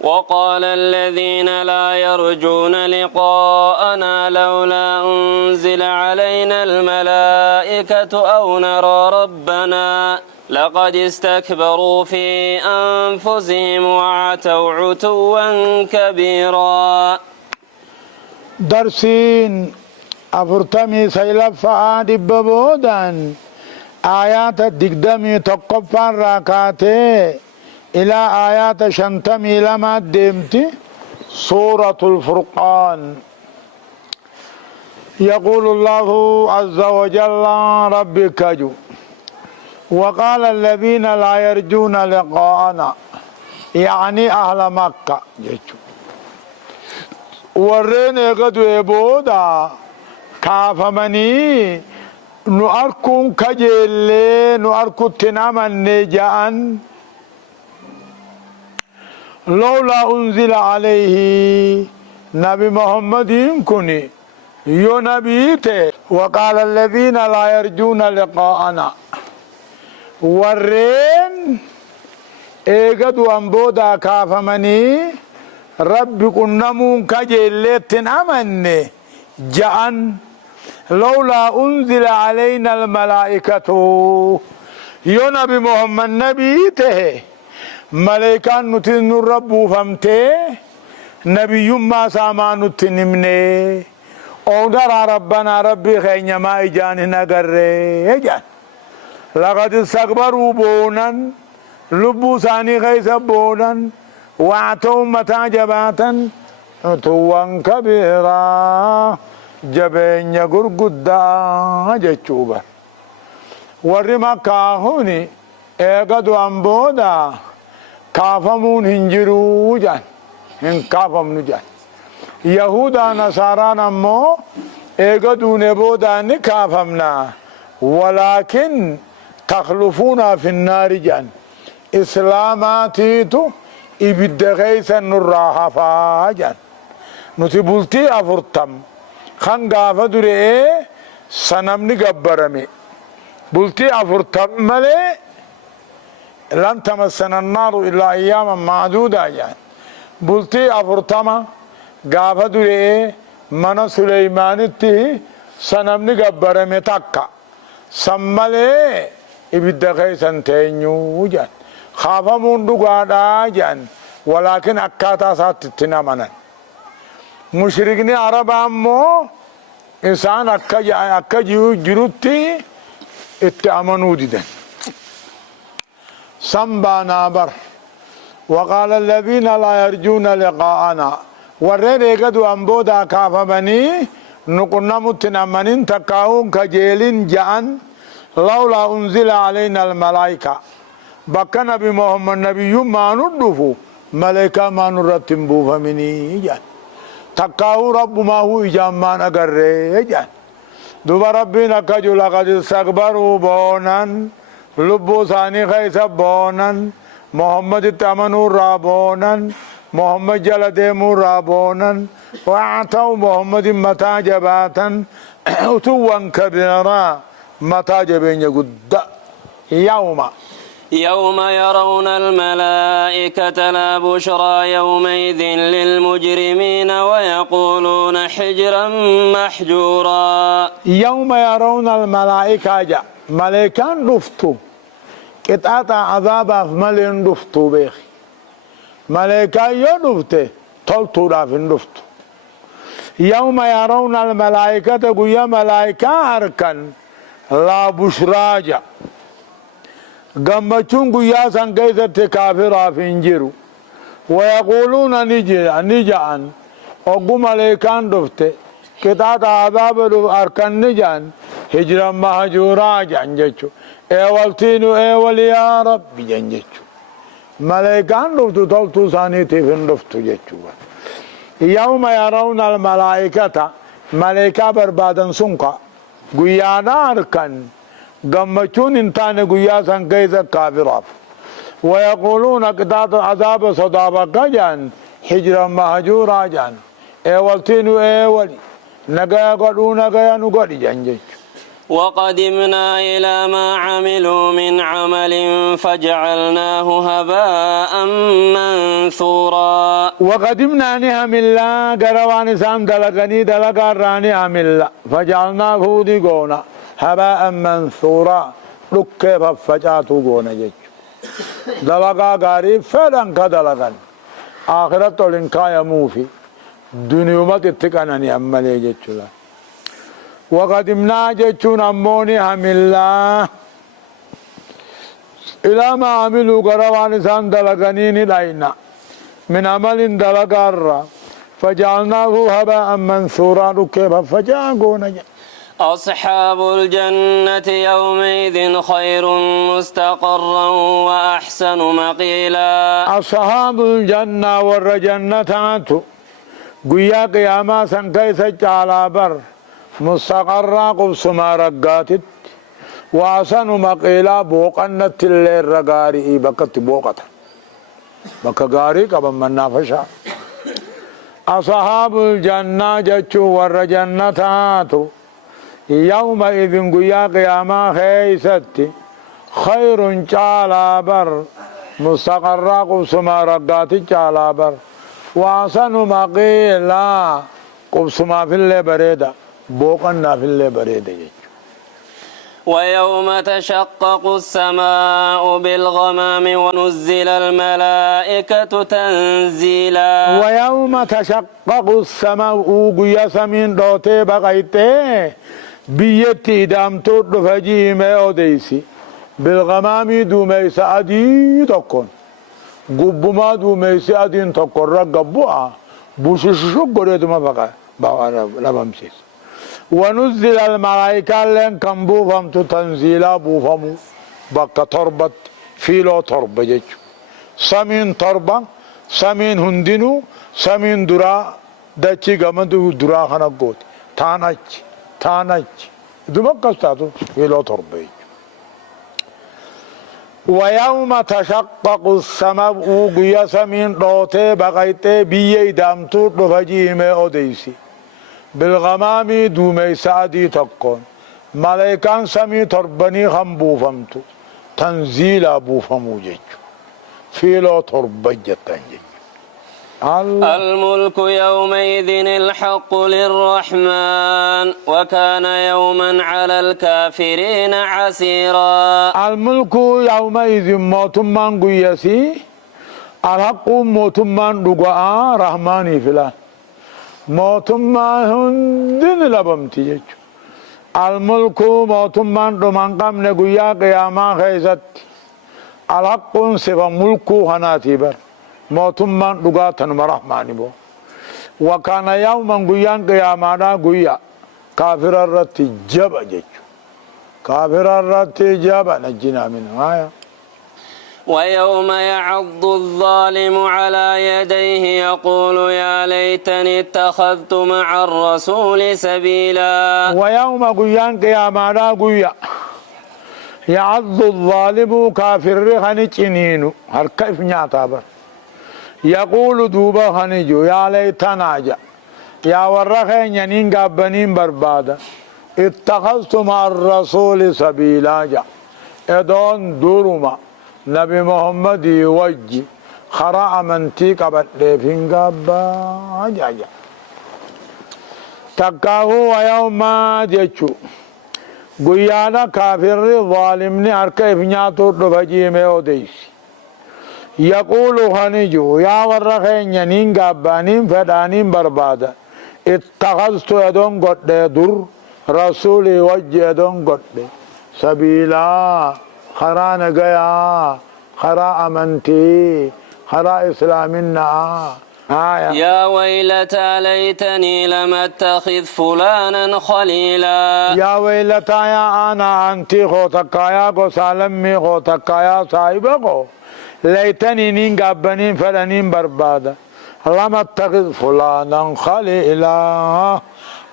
وقال الذين لا يرجون لقاءنا لولا أنزل علينا الملائكة أو نرى ربنا لقد استكبروا في أنفسهم وعتوا عتوا كبيرا. درسين أفرتمي سيلفا دببودان آيات الدقدمي تقفان راكاتي إلى آيات شنتمي لما دمتي سورة الفرقان. يقول الله عز وجل ربك جو وقال الذين لا يرجون لقاءنا يعني أهل مكة جيجو ورين يقدو يبودا كافمني نؤركم كجيل نؤركم تنامن نجان لولا أنزل عليه نبي محمد كني يو نبيته. وقال الذين لا يرجون لقاءنا ورين ايقدوا انبودا كافمني ربي كنمون كجيلتن امن جأن لولا انزل علينا الملائكة يو نبي محمد نبيته ملائكان نتن الرب فمته نبي ما ساما نتنمني او درى ربنا ربي خيني ما اجاننا قرر جان لقد استكبروا بونا لبو ثاني خيس بونا وعتوا متى جباتا عتوا كبيرا جبين غرغدا جچوبا ور مكة هوني ايغدو امبودا كافمون هنجرو جان ان كافم نجان يهودا نصارى نمو ايغدو نبودا نكافمنا ولكن تخلفونا في النار جان اسلاماتيتو ابد غيثا نراها فاجان نتبولتي افرتم خنقافة درئي سنمني قبرمي بولتي افرتم ملي لن تمسنا النار إلا أياما معدودة يعني بولتي أفرتما قافة درئي من سليمانتي سنمني قبرمي تكا سمالي إبدا خيسان تينيو جان خافا موندو قادا جان ولكن أكاتا ساتتنا منن مشرقني عرب أمو إنسان أكا جروتي اتأمنوا ديدن سنبانا بر. وقال الذين لا يرجون لقاءنا ورين ايقدوا انبودا كافمني نقنا متنمنين تكاون كجيلين جان لولا انزل علينا الملائكة بكنا نبي محمد نبي ما ندفو ملائكة ما نرتب فمني جان تكاو رب ما هو جامان اگر جان دوبا ربنا كجو لقد استكبروا بونان لبو ثاني خيس بونان محمد تامنور رابونان محمد جل ديمور رابونان وعطوا محمد متى جباتا عتوا كبيرا متى جبين يقد يوم يرون الملائكة لا بشرى يومئذ للمجرمين ويقولون حجرا محجورا. يوم يرون الملائكة جاء ملائكان دفتو قطعة عذاب ملين دفتو بيخي ملائكة يدفته طلتو دافن دفتو. يوم يرون الملائكة قويا ملائكة أركن لا بشرى جاء قمتون قويا سنقيدة كافرة فينجرو ويقولون نجعن وقو ملائكان دفته قطعة عذاب أركن نجعن هجرا مهجورا جانجچو ايوالتينو ايوال يا رب جانجچو ملائكان دفتو تلتو ثاني تفن دفتو جچو. يوم يرون الملائكة ملائكة بربادن سنقا قيانا أركن قمچون انتان قيا سنقيزة كافراف ويقولون قطعة عذاب صدابك جان هجرا مهجورا جان ايوالتينو ايوالي نقايا قدو نقايا نقايا جانجچو وقدمنا إلى ما عملوا من عمل فجعلناه هباء منثورا وقدمنا نهم الله قروان سام دلقني دلقا راني هم الله فجعلناه ديقونا هباء منثورا ركي ففجاتو قونا جيج دلقا قاري فلن كدلقا آخرت لنكا يموفي دنيومت اتقنني أمالي جيج وقدمنا جيجون أموني هم الله إلى ما عملوا قروان سام دلقني ندائنا من عمل دلقار فجعلناه هباء منثورا كيف فجاءنا أصحاب الجنة يومئذ خير مستقرا وأحسن مقيلا أصحاب الجنة والجنة قيا قياما سنكيس على بر مستقرا قبسما رقاتت وأحسن مقيلا بوقنة الليل رقاري بكت بوقتا بك غاري قبل من نافشا أصحاب الجنة جتشو ور جنتاتو يومئذ قيا قياما خيستي خير جالا بر مستقرا قبسما رقاتي جالا بر وأحسن مقيلا قبسما في اللي بريدا بوقنا في اللي بريدا جتشو ويوم تشقق السماء بالغمام ونزل الملائكة تنزيلا ويوم تشقق السماء قيا سمين دوتي بغيتي بيتي دامتو دفجي ميوديسي بالغمام دوميس أدي تكون قبما دوميس أدين تكون رقبوا بوشششو قريد ما بقى لبمسيس ونزل الملائكة لن كم بوفمتو تنزيلا بوفمو بقى تربت فيلو ترب جيجو سمين تربا سمين هندينو سمين درا دچي غمدو درا خنقوت تانج دمقستاتو فيلو ترب ويوم تشقق السماء قيا سمين روتي بقيتي بيي دامتو دفجي مي اوديسي بالغمام دومي سادي تكون ملائكان سمي تربني خم بوفمتو تنزيلا بوفمو جيجو فيلو تربجتان جيجو الملك يومئذ الحق للرحمن وكان يوما على الكافرين عسيرا الملك يومئذ موتمان قيسي الحق موتمان رقعا رحماني فلا موتمان هندن لبمتي جيجو الملك موتمان رمان قمن قيا قياما خيزت الحق سفا ملك هناتي بر موتمان رقاتن مرحماني بو وكان يوما قيان قيامانا قيا كافر الرت جبا جيجو كافر الرت جبا نجنا منه آية ويوم يعض الظالم على يديه يقول يا ليتني اتخذت مع الرسول سبيلا ويوم قيان قيامانا قيا يعض الظالم كافر خنجنينو هر كيف نعتبر يقول دوبا خنجو يا ليتنا جا يا ورخين ينين قابنين بربادا اتخذت مع الرسول سبيلا جا ادون دورما نبي محمد يوجي خراء منتي قبل لفين قابا جا تقاهو ويوم جيشو قيانا كافر ظالمني هركيف نياتو رفجي ميوديس يقول خنجو يا ورخين ينين قابانين فدانين بربادا اتخذت يدون قد در رسولي وجه يدون قد سبيلا خرا نگیا خرا امنتي خرا اسلامنا يا ويلتى ليتني لم اتخذ فلانا خليلا يا ويلتى يا انا انتي خوتكايا کو سالمي خوتكايا صاحبكو ليتني نين غبنين فلانين بربادا لم اتخذ فلانا خليلا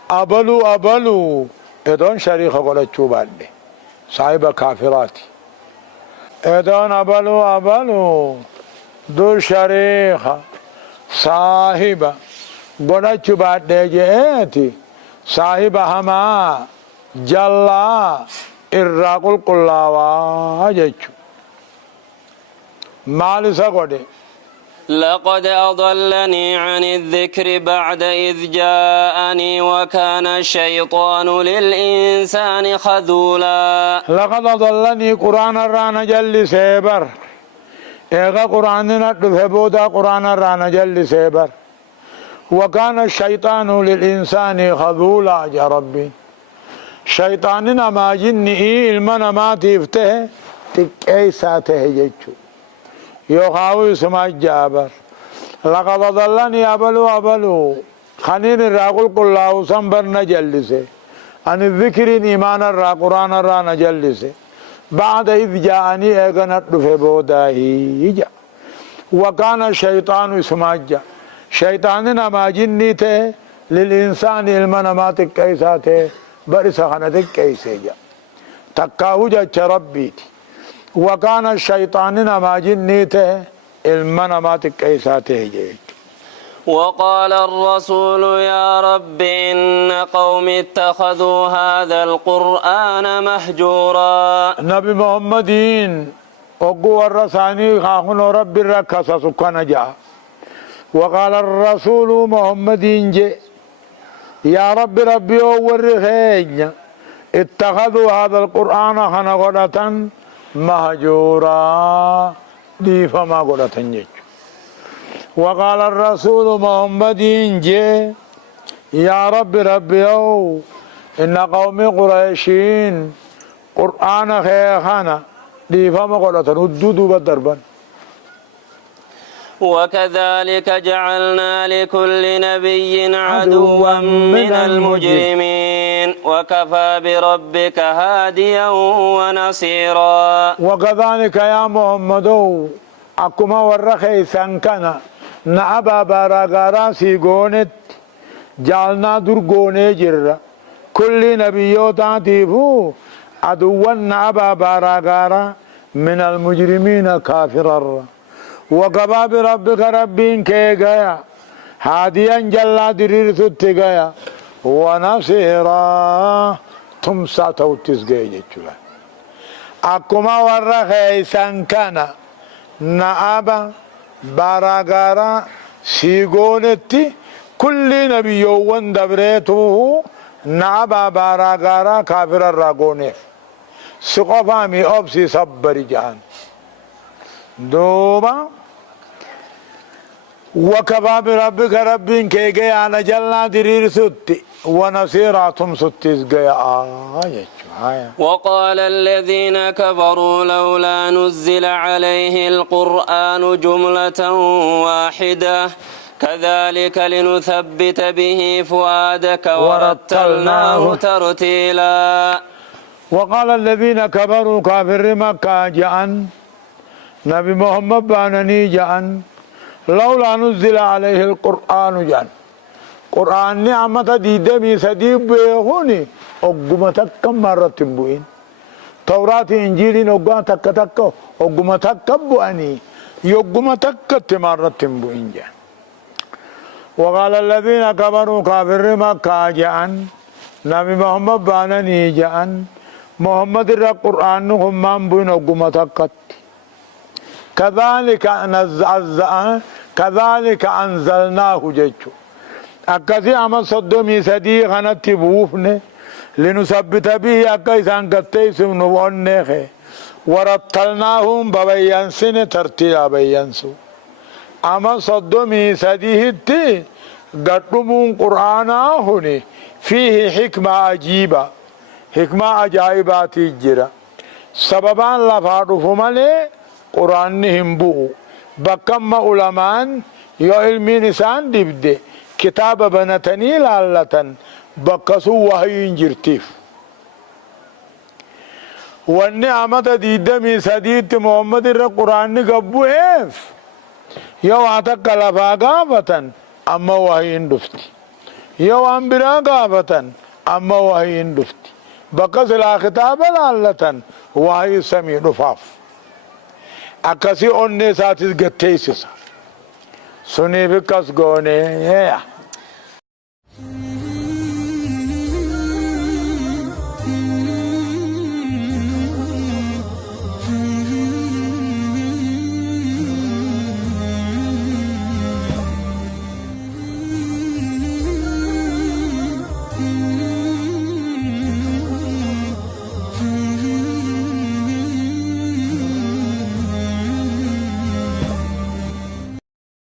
ابلو ادون شريخ قولچو بالي صاحب كافراتي ادون ابلو دو شريخ صاحب قولچو بالي جئتي صاحب هما جلا الراقل قلاوا جيتشو مال سقودي لقد أضلني عن الذكر بعد إذ جاءني وكان الشيطان للإنسان خذولا. لقد أضلني قرآن الرانا جل سيبر إيغا قرآننا تفهبودا قرآن الرانا جل سيبر وكان الشيطان للإنسان خذولا يا ربي شيطاننا ما جنئي المنا ما تفته تكي ساته جيتشو يخاوي سما جابر لقد ضلني أبلو خنين الراقل قلاه سنبر نجلسه عن الذكر إيمان الرا قرآن الرا نجلسه بعد إذ جاءني إيغنت في بوداهي وكان الشيطان سما جا شيطاننا ما جنيته للإنسان المنامات كيساته برس خنتك كيسيجا تكاو جا ربيتي وكان الشيطان ما جنيته المنامات كيساته جيت. وقال الرسول يا رب إن قوم اتخذوا هذا القرآن مهجورا. نبي محمدين وقوى الرساني خاخن رب الركس سكان جاء وقال الرسول محمدين جي يا ربي ورخين اتخذوا هذا القرآن خنقرة مهجورا دي فما قرأت نجج وقال الرسول محمد جي يا ربي إن قوم قريشين قرآن خيخانا دي فما قرأت ندودوا بالضربان. وكذلك جعلنا لكل نبي عدوا من المجرمين وكفى بربك هاديا ونصيرا. وكذلك يا محمد أكما ورخي سنكنا نعبا باراغارا سيغونت جعلنا درغوني جرا كل نبيوتا تيفو عدوا نعبا باراغارا من المجرمين كافرا وكفى بربك ربين كي غيا هاديا جلا درير ستي غيا ونصيرا تمسا توتس غيا جتشلا أكما ورخي سنكنا نعبا باراغارا سيغونتي كل نبيوان دبريتو نعبا باراغارا كافر الراغوني سقفامي أبسي صبري جان دوبا وكفى بربك ربين كي جاء على جلنا درير ستي ونصيراتهم ستي وقال الذين كفروا لولا نزل عليه القرآن جملة واحدة كذلك لنثبت به فؤادك ورتلناه ترتيلا. وقال الذين كفروا كافر مكة جاءن نبي محمد بانني جاءن لولا نزل عليه القرآن جاءن قرآن نعمة ديدمي سديب بيهوني أقومتك كم مرة تبوين توراة إنجيل أقومتك تك أقومتك بواني يقومتك تمرة تبوين جاءن. وقال الذين كفروا كافر مكة جاءن نبي محمد بانني جاءن محمد القرآن هم من بين أقومتك كذلك أنزلناه جيتشو أكاسي أما صدومي سدي خانت بوفني لنثبت به أكاسان كتيسم نوانيخ ورتلناهم ببيانسين ترتيلا بيانسو أما صدومي سدي هتي قطبون قرآنا هني فيه حكمة عجيبة حكمة عجائبات الجرة سببان لفاظ فمالي قرآنهم بو بكم علمان يو علمي نسان دبده كتاب بنتني لالتن بكسو وحي جرتيف والنعمة ديدمي سديد محمد القرآن قبو اف يو عتق لفا قافة اما وحي دفتي يو انبرا قافة اما وحي دفتي بكس لا خطاب لالتن وحي سمي رفاف أكاسي أني ساتيس قتيسيسا سني بكاس غوني